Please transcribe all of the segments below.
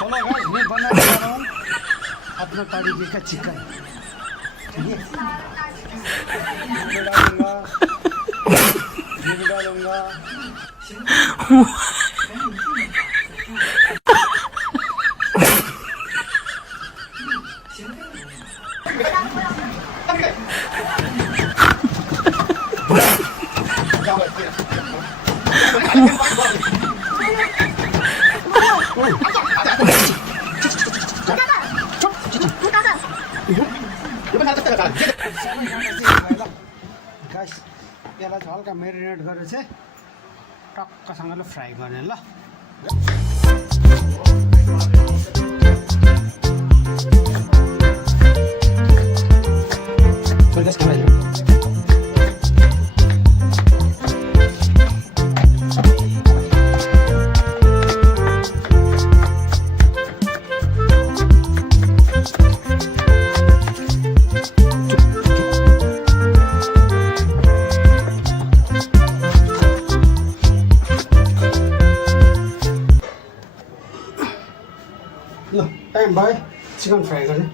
चलो गाइस, मैं बनाने जा रहा हूँ अपना तरीके का चिकन। ठीक है, ये भी डालूंगा। गाइस, यसलाई चाहिँ हल्का मेरिनेट गरेर चाहिँ टक्कसँगले फ्राई गर्ने ल। ल टाइम भयो चिकन फ्राई गर्ने।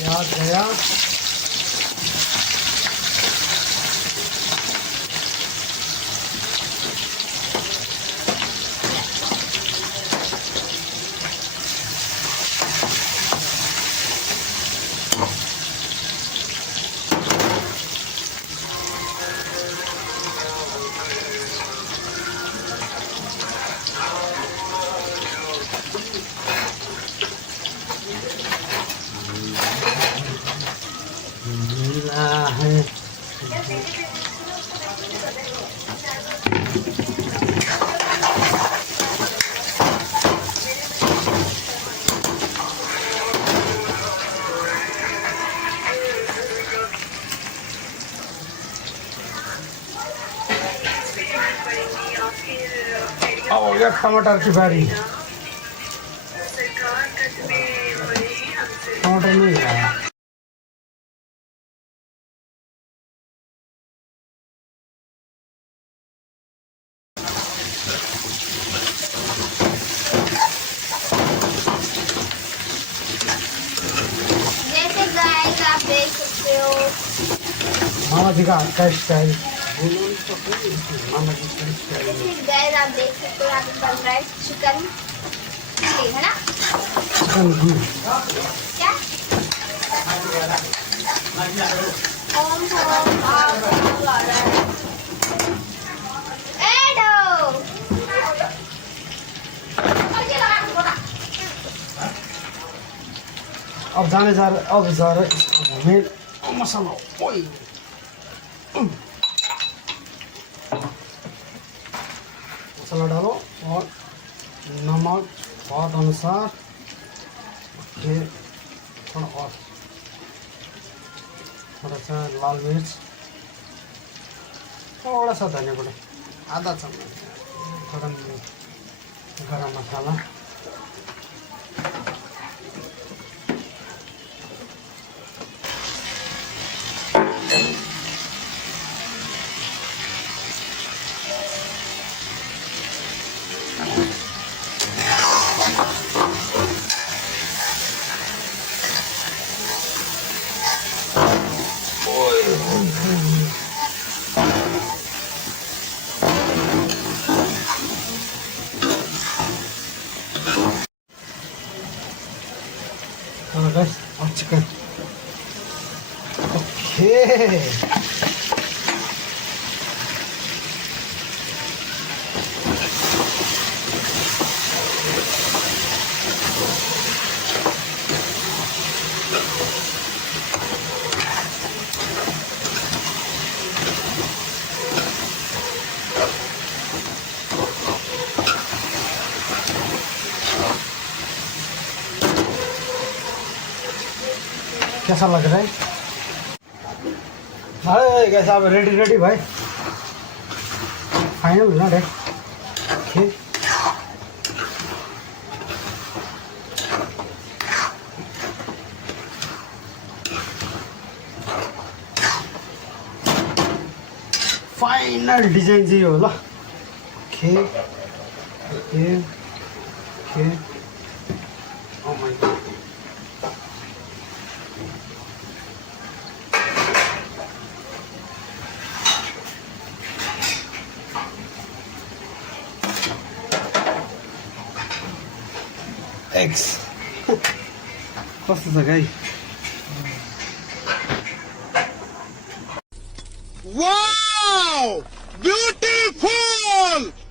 प्याज गया, है अब हो गया टमाटर की बारी। टमाटर नहीं है। मामा जी का हाथ का स्टाइल। मामा जी का स्टाइल। गाइस आप देख सकते हो यहाँ पे बन रहा है चिकन, है ना? चिकन क्या? अब जाने जा रहे, अब जा रहे में मसाला। ओए मसाला डालो और नमक स्वाद अनुसार, फिर थोड़ा सा लाल मिर्च, थोड़ा सा धनिया पाउडर, आधा चम्मच, थोड़ा गरम मसाला, guys, और चिकन। ओके कैसा लग रहा है? अरे कैसा अब रेडी भाई, फाइनल ना रे. ओके फाइनल डिजाइन चाहिँ हो ल. Okay okay okay. Oh my God. X कस्तो छ गाई? Wow! Beautiful!